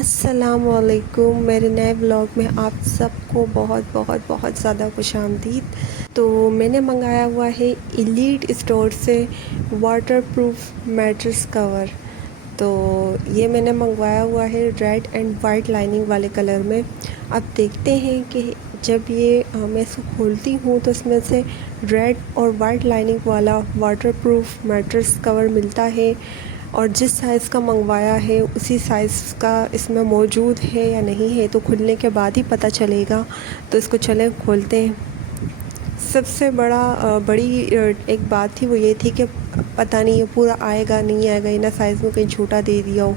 अस्सलामुअलैकुम। मेरे नए व्लॉग में आप सबको बहुत बहुत बहुत ज़्यादा खुशामदीद। तो मैंने मंगाया हुआ है एलीट स्टोर से वाटरप्रूफ मैट्रेस कवर। तो ये मैंने मंगवाया हुआ है रेड एंड वाइट लाइनिंग वाले कलर में। अब देखते हैं कि जब ये मैं इसको खोलती हूँ तो इसमें से रेड और वाइट लाइनिंग वाला वाटरप्रूफ मैट्रेस कवर मिलता है और जिस साइज़ का मंगवाया है उसी साइज़ का इसमें मौजूद है या नहीं है तो खुलने के बाद ही पता चलेगा। तो इसको चलें खोलते हैं। सबसे बड़ी एक बात थी वो ये थी कि पता नहीं ये पूरा आएगा नहीं आएगा, ना साइज़ में कहीं छोटा दे दिया हो।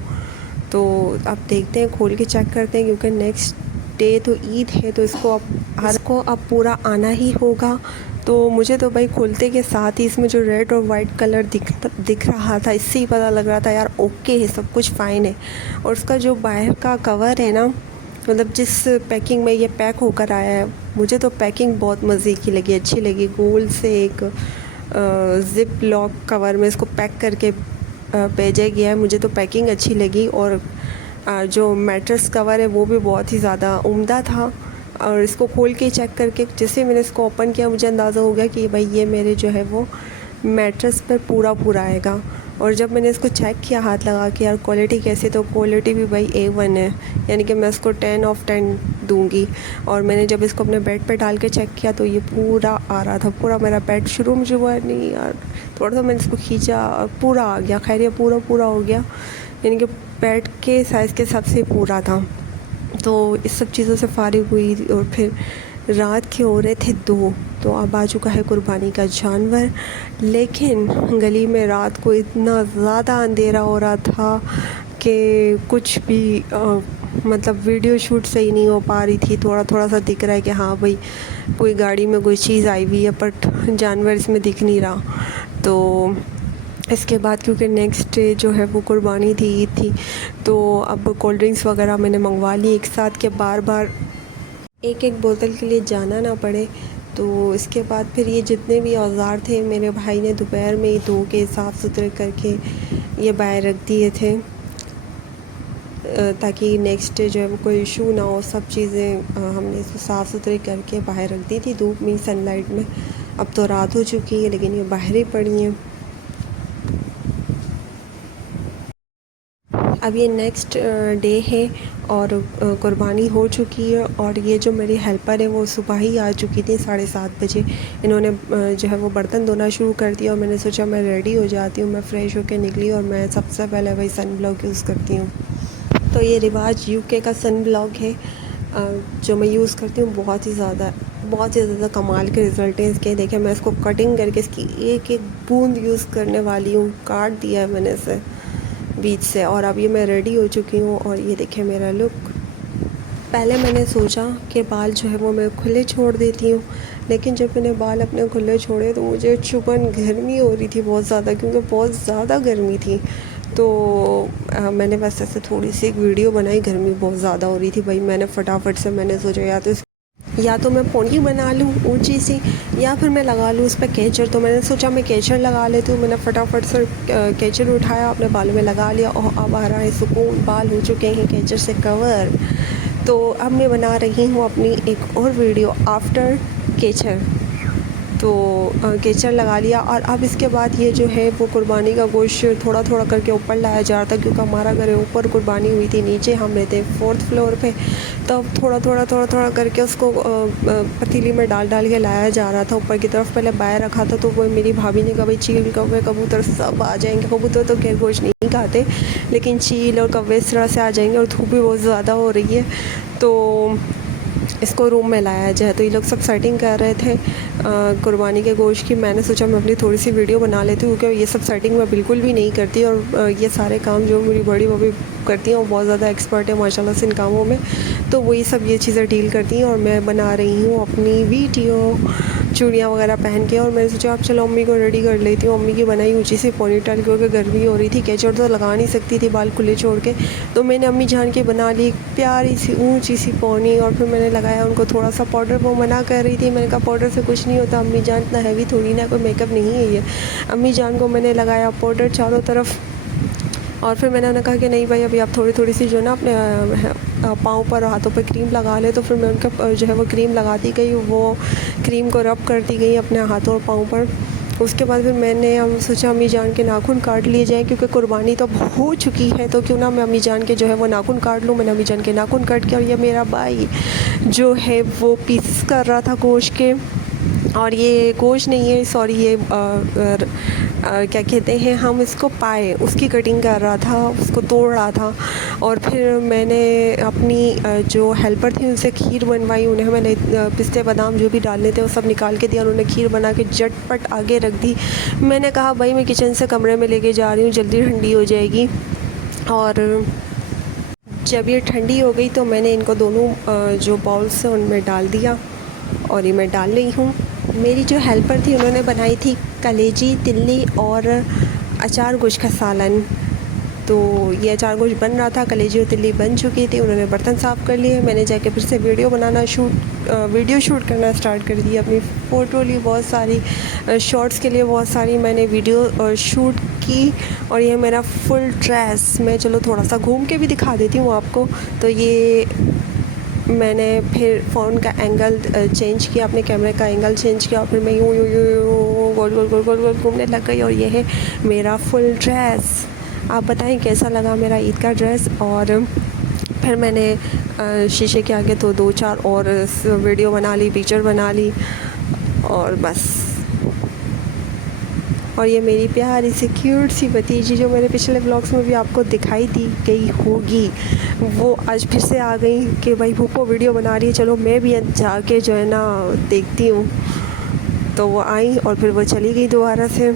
तो अब देखते हैं, खोल के चेक करते हैं क्योंकि नेक्स्ट डे तो ईद है तो इसको अब पूरा आना ही होगा। तो मुझे तो भाई खोलते के साथ ही इसमें जो रेड और वाइट कलर दिख रहा था, इससे ही पता लग रहा था यार ओके है, सब कुछ फ़ाइन है। और उसका जो बाहर का कवर है ना, मतलब जिस पैकिंग में ये पैक होकर आया है, मुझे तो पैकिंग बहुत मज़े की लगी, अच्छी लगी। गोल से एक ज़िप लॉक कवर में इसको पैक करके भेजा गया है, मुझे तो पैकिंग अच्छी लगी। और जो मैट्रेस कवर है वो भी बहुत ही ज़्यादा उम्दा था। और इसको खोल के चेक करके जैसे मैंने इसको ओपन किया मुझे अंदाज़ा हो गया कि भाई ये मेरे जो है वो मैट्रेस पर पूरा आएगा। और जब मैंने इसको चेक किया हाथ लगा के यार क्वालिटी कैसे, तो क्वालिटी भी भाई A1 है, यानी कि मैं इसको 10 ऑफ 10 दूंगी। और मैंने जब इसको अपने बेड पे डाल के चेक किया तो ये पूरा आ रहा था, पूरा मेरा बेड शुरू में जो हुआ नहीं यार, थोड़ा सा मैंने इसको खींचा और पूरा आ गया। खैर ये पूरा हो गया, यानी कि बेड के साइज़ के हिसाब से पूरा था। तो इस सब चीज़ों से फारिग हुई और फिर रात के हो रहे थे 2, तो अब आ चुका है कुर्बानी का जानवर। लेकिन गली में रात को इतना ज़्यादा अंधेरा हो रहा था कि कुछ भी मतलब वीडियो शूट सही नहीं हो पा रही थी। थोड़ा सा दिख रहा है कि हाँ भाई कोई गाड़ी में कोई चीज़ आई हुई है, बट जानवर इसमें दिख नहीं रहा। तो इसके बाद क्योंकि नेक्स्ट डे जो है वो कुर्बानी थी, ईद थी, तो अब कोल्ड ड्रिंक्स वगैरह मैंने मंगवा ली एक साथ के बार एक बोतल के लिए जाना ना पड़े। तो इसके बाद फिर ये जितने भी औज़ार थे मेरे भाई ने दोपहर में ही धो के साफ़ सुथरे करके ये बाहर रख दिए थे ताकि नेक्स्ट डे जो है वो कोई इशू ना हो। सब चीज़ें हमने इसको साफ़ सुथरे करके बाहर रख दी थी धूप में, सनलाइट में। अब तो रात हो चुकी है लेकिन ये बाहर ही पड़ी हैं। अब ये नेक्स्ट डे है और कुर्बानी हो चुकी है। और ये जो मेरी हेल्पर है वो सुबह ही आ चुकी थी 7:30 बजे। इन्होंने जो है वो बर्तन धोना शुरू कर दिया और मैंने सोचा मैं रेडी हो जाती हूँ। मैं फ़्रेश होकर निकली और मैं सबसे पहले वही सन ब्लॉक यूज़ करती हूँ। तो ये रिवाज UK का सन ब्लॉक है जो मैं यूज़ करती हूँ। बहुत ही ज़्यादा कमाल के रिज़ल्ट हैं इसके। देखें मैं इसको कटिंग करके इसकी एक बूंद यूज़ करने वाली हूँ, काट दिया है मैंने इसे बीच से। और अब ये मैं रेडी हो चुकी हूँ और ये देखें मेरा लुक। पहले मैंने सोचा कि बाल जो है वो मैं खुले छोड़ देती हूँ, लेकिन जब मैंने बाल अपने खुले छोड़े तो मुझे चुभन गर्मी हो रही थी बहुत ज़्यादा, क्योंकि बहुत ज़्यादा गर्मी थी। तो मैंने बस ऐसे थोड़ी सी एक वीडियो बनाई, गर्मी बहुत ज़्यादा हो रही थी भाई। मैंने फटाफट से मैंने सोचा या तो मैं पोनी बना लूँ ऊंची सी, या फिर मैं लगा लूँ उस पर केचर। तो मैंने सोचा मैं केचर लगा लेती हूँ। मैंने फटाफट से केचर उठाया, अपने बालों में लगा लिया और अब आ रहा है सुकून। बाल हो चुके हैं केचर से कवर। तो अब मैं बना रही हूँ अपनी एक और वीडियो आफ्टर केचर। तो केचर लगा लिया और अब इसके बाद ये जो है वो कुर्बानी का गोश्त थोड़ा करके ऊपर लाया जा रहा था, क्योंकि हमारा घर ऊपर कुर्बानी हुई थी, नीचे हम रहते 4th फ्लोर पे। तब थोड़ा करके उसको पतीली में डाल के लाया जा रहा था ऊपर की तरफ। पहले बाहर रखा था तो वो मेरी भाभी ने कहा भाई चील कौवे कबूतर सब आ जाएंगे। कबूतर तो खैर गोश्त नहीं खाते, लेकिन चील और कौवे इस तरह से आ जाएंगे और धूप भी बहुत ज़्यादा हो रही है। तो इसको रूम में लाया जाए। तो ये लोग सब सेटिंग कर रहे थे कुर्बानी के गोश्त की। मैंने सोचा मैं अपनी थोड़ी सी वीडियो बना लेती हूँ, क्योंकि ये सब सेटिंग मैं बिल्कुल भी नहीं करती। और ये सारे काम जो मेरी बड़ी भाभी करती हैं वो बहुत ज़्यादा एक्सपर्ट है माशाल्लाह से इन कामों में। तो वही सब ये चीज़ें डील करती हैं और मैं बना रही हूँ अपनी वीडियो चूड़ियाँ वगैरह पहन के। और मैंने सोचा अब चलो अम्मी को रेडी कर लेती हूँ। अम्मी की बनाई ऊँची सी पोनीटेल, क्योंकि गर्मी हो रही थी, केचर तो लगा नहीं सकती थी बाल खुले छोड़ के। तो मैंने अम्मी जान की बना ली प्यारी सी ऊँची सी पोनी। और फिर मैंने लगाया उनको थोड़ा सा पाउडर। वो मना कर रही थी, मैंने कहा पाउडर से कुछ नहीं होता अम्मी जान, इतना हैवी थोड़ी ना, कोई मेकअप नहीं है ये। अम्मी जान को मैंने लगाया पाउडर चारों तरफ और फिर मैंने उन्हें कहा कि नहीं भाई, अभी आप थोड़ी थोड़ी सी जो है ना अपने पाँव पर हाथों पर क्रीम लगा ले। तो फिर मैं उनका जो है वो क्रीम लगाती गई, वो क्रीम को रब करती गई अपने हाथों और पाँव पर। उसके बाद फिर मैंने हम सोचा अम्मी जान के नाखून काट लिए जाएँ, क्योंकि कुर्बानी तो हो चुकी है, तो क्यों ना मैं अम्मी जान के जो है वो नाखून काट लूँ। मैंने अम्मी जान के नाखून काट के, और ये मेरा भाई जो है वो पीस कर रहा था गोश्त के। और ये गोश्त नहीं है, सॉरी, ये क्या कहते हैं हम इसको, पाए, उसकी कटिंग कर रहा था, उसको तोड़ रहा था। और फिर मैंने अपनी जो हेल्पर थी उनसे खीर बनवाई। उन्हें मैंने पिस्ते बादाम जो भी डालने थे वो सब निकाल के दिया। उन्होंने खीर बना के झटपट आगे रख दी। मैंने कहा भाई मैं किचन से कमरे में लेके जा रही हूँ, जल्दी ठंडी हो जाएगी। और जब ये ठंडी हो गई तो मैंने इनको दोनों जो बाउल्स हैं उनमें डाल दिया, और ये मैं डाल रही हूँ। मेरी जो हेल्पर थी उन्होंने बनाई थी कलेजी, तिल्ली और अचार गोश्त का सालन। तो ये अचार गोश्त बन रहा था, कलेजी और तिल्ली बन चुकी थी। उन्होंने बर्तन साफ़ कर लिए। मैंने जाके फिर से वीडियो शूट करना स्टार्ट कर दिया। अपनी फ़ोटो ली बहुत सारी, शॉर्ट्स के लिए बहुत सारी मैंने वीडियो शूट की। और ये मेरा फुल ड्रेस, मैं चलो थोड़ा सा घूम के भी दिखा देती हूँ आपको। तो ये मैंने फिर फ़ोन का एंगल चेंज किया, अपने कैमरे का एंगल चेंज किया, और फिर मैं यूँ यूँ यूँ यूँ गोल गोल गोल गोल गोल घूमने लग गई। और ये है मेरा फुल ड्रेस। आप बताएं कैसा लगा मेरा ईद का ड्रेस। और फिर मैंने शीशे के आगे तो 2-4 और वीडियो बना ली, पिक्चर बना ली, और बस। और ये मेरी प्यारी सी क्यूट सी भतीजी जो मेरे पिछले व्लॉग्स में भी आपको दिखाई दी गई होगी, वो आज फिर से आ गई कि भाई भूपो वीडियो बना रही है, चलो मैं भी जाके जो है ना देखती हूँ। तो वो आई और फिर वो चली गई दोबारा से।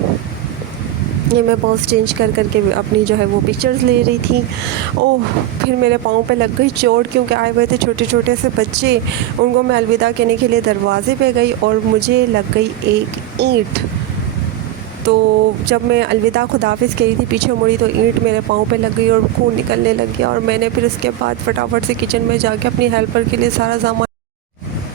ये मैं पॉज चेंज कर करके अपनी जो है वो पिक्चर्स ले रही थी। ओह, फिर मेरे पाँव पे लग गई चोट, क्योंकि आए हुए थे छोटे छोटे से बच्चे। उनको मैं अलविदा कहने के लिए दरवाजे पे गई और मुझे लग गई एक ईंट। तो जब मैं अलविदा खुदाफिज़ कही थी, पीछे मुड़ी तो ईंट मेरे पाँव पे लग गई और खून निकलने लग गया। और मैंने फिर उसके बाद फटाफट से किचन में जाके अपनी हेल्पर के लिए सारा सामान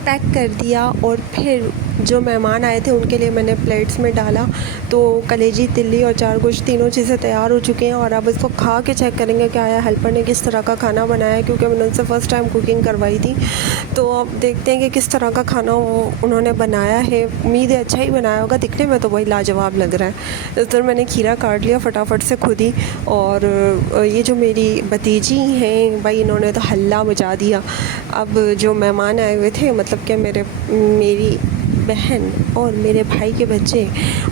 पैक कर दिया। और फिर जो मेहमान आए थे उनके लिए मैंने प्लेट्स में डाला। तो कलेजी, तिल्ली और अचार गोश्त तीनों चीज़ें तैयार हो चुकी हैं। और अब इसको खा के चेक करेंगे कि आया हेल्पर ने किस तरह का खाना बनाया है, क्योंकि मैंने उनसे फ़र्स्ट टाइम कुकिंग करवाई थी। तो अब देखते हैं कि किस तरह का खाना वो उन्होंने बनाया है। उम्मीद है अच्छा ही बनाया होगा, दिखने में तो वही लाजवाब लग रहा है। तो मैंने खीरा काट लिया फटाफट से खुद ही। और ये जो मेरी भतीजी हैं भाई, इन्होंने तो हल्ला मचा दिया। अब जो मेहमान आए हुए थे, मतलब कि मेरी बहन और मेरे भाई के बच्चे,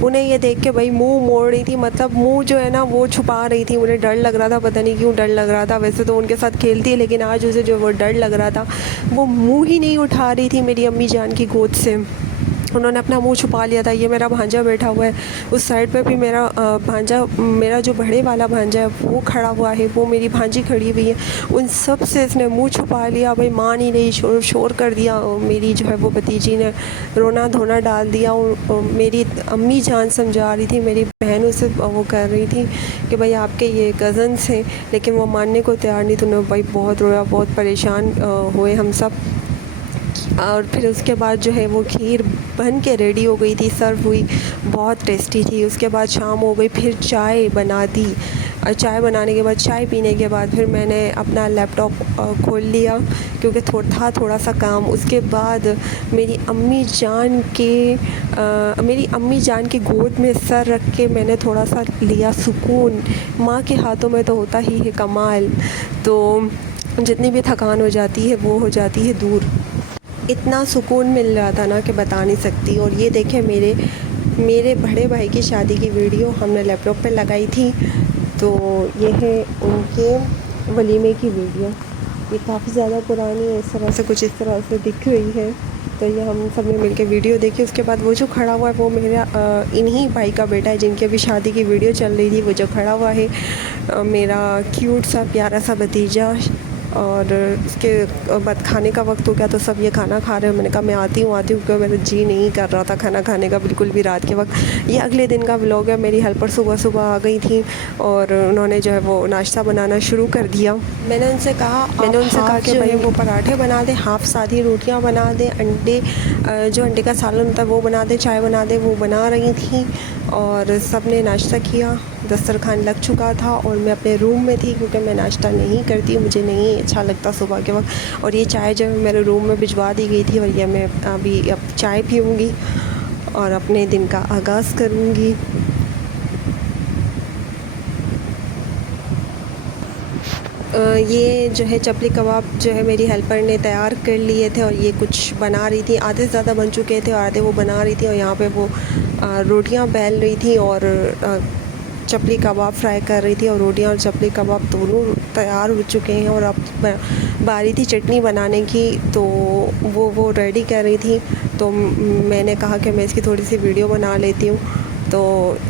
उन्हें ये देख के भाई मुंह मोड़ रही थी, मतलब मुंह जो है ना वो छुपा रही थी। उन्हें डर लग रहा था, पता नहीं क्यों डर लग रहा था। वैसे तो उनके साथ खेलती है, लेकिन आज उसे जो वो डर लग रहा था, वो मुंह ही नहीं उठा रही थी मेरी अम्मी जान की गोद से। उन्होंने अपना मुंह छुपा लिया था। ये मेरा भांजा बैठा हुआ है, उस साइड पे भी मेरा भांजा, मेरा जो बड़े वाला भांजा है वो खड़ा हुआ है, वो मेरी भांजी खड़ी हुई है। उन सब से इसने मुंह छुपा लिया। भाई मान ही नहीं, शोर कर दिया। मेरी जो है वो भतीजी ने रोना धोना डाल दिया। मेरी अम्मी जान समझा रही थी, मेरी बहन उसे वो कर रही थी कि भाई आपके ये कज़न्स हैं, लेकिन वो मानने को तैयार नहीं। तो उन्होंने भाई बहुत रोया, बहुत परेशान हुए हम सब। और फिर उसके बाद जो है वो खीर बन के रेडी हो गई थी, सर्व हुई, बहुत टेस्टी थी। उसके बाद शाम हो गई, फिर चाय बना दी। और चाय बनाने के बाद, चाय पीने के बाद फिर मैंने अपना लैपटॉप खोल लिया, क्योंकि थोड़ा सा काम। उसके बाद मेरी अम्मी जान के गोद में सर रख के मैंने थोड़ा सा लिया सुकून। माँ के हाथों में तो होता ही है कमाल। तो जितनी भी थकान हो जाती है वो हो जाती है दूर। इतना सुकून मिल रहा था ना कि बता नहीं सकती। और ये देखें, मेरे बड़े भाई की शादी की वीडियो हमने लैपटॉप पे लगाई थी। तो ये है उनके वलीमे की वीडियो। ये काफ़ी ज़्यादा पुरानी है, इस तरह से दिख रही है। तो ये हम सब ने मिलकर वीडियो देखी। उसके बाद वो जो खड़ा हुआ है वो मेरा इन्हीं भाई का बेटा है, जिनकी अभी शादी की वीडियो चल रही थी। वो जो खड़ा हुआ है मेरा क्यूट सा प्यारा सा भतीजा। और उसके बाद खाने का वक्त हो गया, तो सब ये खाना खा रहे हैं। मैंने कहा मैं आती हूँ क्योंकि मेरा जी नहीं कर रहा था खाना खाने का बिल्कुल भी रात के वक्त। ये अगले दिन का व्लॉग है। मेरी हेल्पर सुबह आ गई थी और उन्होंने जो है वो नाश्ता बनाना शुरू कर दिया। मैंने उनसे कहा कि भाई वो पराठे बना दें, हाफ़ सादी रोटियाँ बना दें, अंडे जो अंडे का सालन होता है वो बना दें, चाय बना दें। वो बना रही थी और सब ने नाश्ता किया। दस्तरखान लग चुका था और मैं अपने रूम में थी, क्योंकि मैं नाश्ता नहीं करती, मुझे नहीं अच्छा लगता सुबह के वक्त। और ये चाय जो है मेरे रूम में भिजवा दी गई थी और ये मैं अभी अब चाय पीऊँगी और अपने दिन का आगाज़ करूँगी। ये जो है चपली कबाब जो है मेरी हेल्पर ने तैयार कर लिए थे और ये कुछ बना रही थी, आधे से ज़्यादा बन चुके थे और आधे वो बना रही थी। और यहाँ पे वो रोटियां बेल रही थी और चपली कबाब फ्राई कर रही थी। और रोटियां और चपली कबाब दोनों तैयार हो चुके हैं और अब बारी थी चटनी बनाने की, तो वो रेडी कर रही थी। तो मैंने कहा कि मैं इसकी थोड़ी सी वीडियो बना लेती हूँ। तो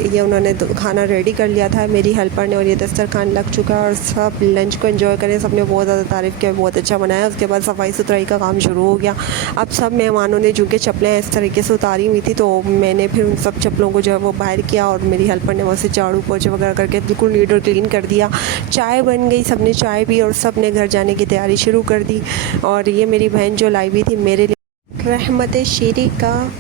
ये उन्होंने खाना रेडी कर लिया था मेरी हेल्पर ने और ये दस्तरखान लग चुका है और सब लंच को एंजॉय करें। सब ने बहुत ज़्यादा तारीफ़ किया, बहुत अच्छा बनाया। उसके बाद सफाई सुथराई का काम शुरू हो गया। अब सब मेहमानों ने चूँकि चप्पलें इस तरीके से उतारी हुई थी, तो मैंने फिर उन सब चप्पलों को जो है वो बाहर किया और मेरी हेल्पर ने वहाँ से झाड़ू पोछे वगैरह करके बिल्कुल नीट और क्लीन कर दिया। चाय बन गई, सब ने चाय पी और सब ने घर जाने की तैयारी शुरू कर दी। और ये मेरी बहन जो लाई हुई थी मेरे लिए रहमत शीरी का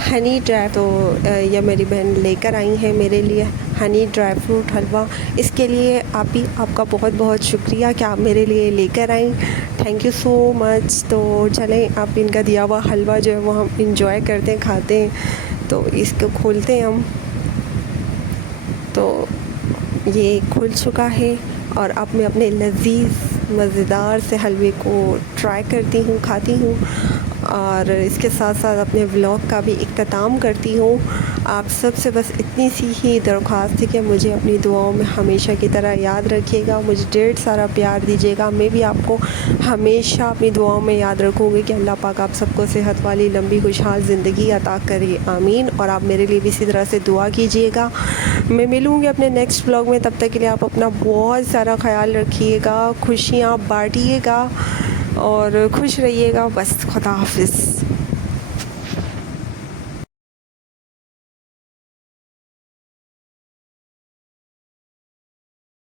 हनी ड्राई, तो यह मेरी बहन लेकर आई है मेरे लिए हनी ड्राई फ्रूट हलवा। इसके लिए आपका बहुत बहुत शुक्रिया कि आप मेरे लिए लेकर आई, थैंक यू सो मच। तो चलें आप इनका दिया हुआ हलवा जो है वो हम इंजॉय करते हैं, खाते हैं। तो इसको खोलते हैं हम। तो ये खुल चुका है और अब मैं अपने लजीज़ मज़ेदार से हलवे को ट्राई करती हूँ, खाती हूँ और इसके साथ साथ अपने व्लॉग का भी इख्तिताम करती हूँ। आप सबसे बस इतनी सी ही दरख्वास्त है कि मुझे अपनी दुआओं में हमेशा की तरह याद रखिएगा, मुझे ढेर सारा प्यार दीजिएगा। मैं भी आपको हमेशा अपनी दुआओं में याद रखूँगी कि अल्लाह पाक आप सबको सेहत वाली लंबी खुशहाल ज़िंदगी अता करे, आमीन। और आप मेरे लिए भी इसी तरह से दुआ कीजिएगा। मैं मिलूँगी अपने नेक्स्ट व्लॉग में, तब तक के लिए आप अपना बहुत सारा ख्याल रखिएगा, खुशियाँ बांटिएगा और खुश रहिएगा। बस खुदा हाफिज़।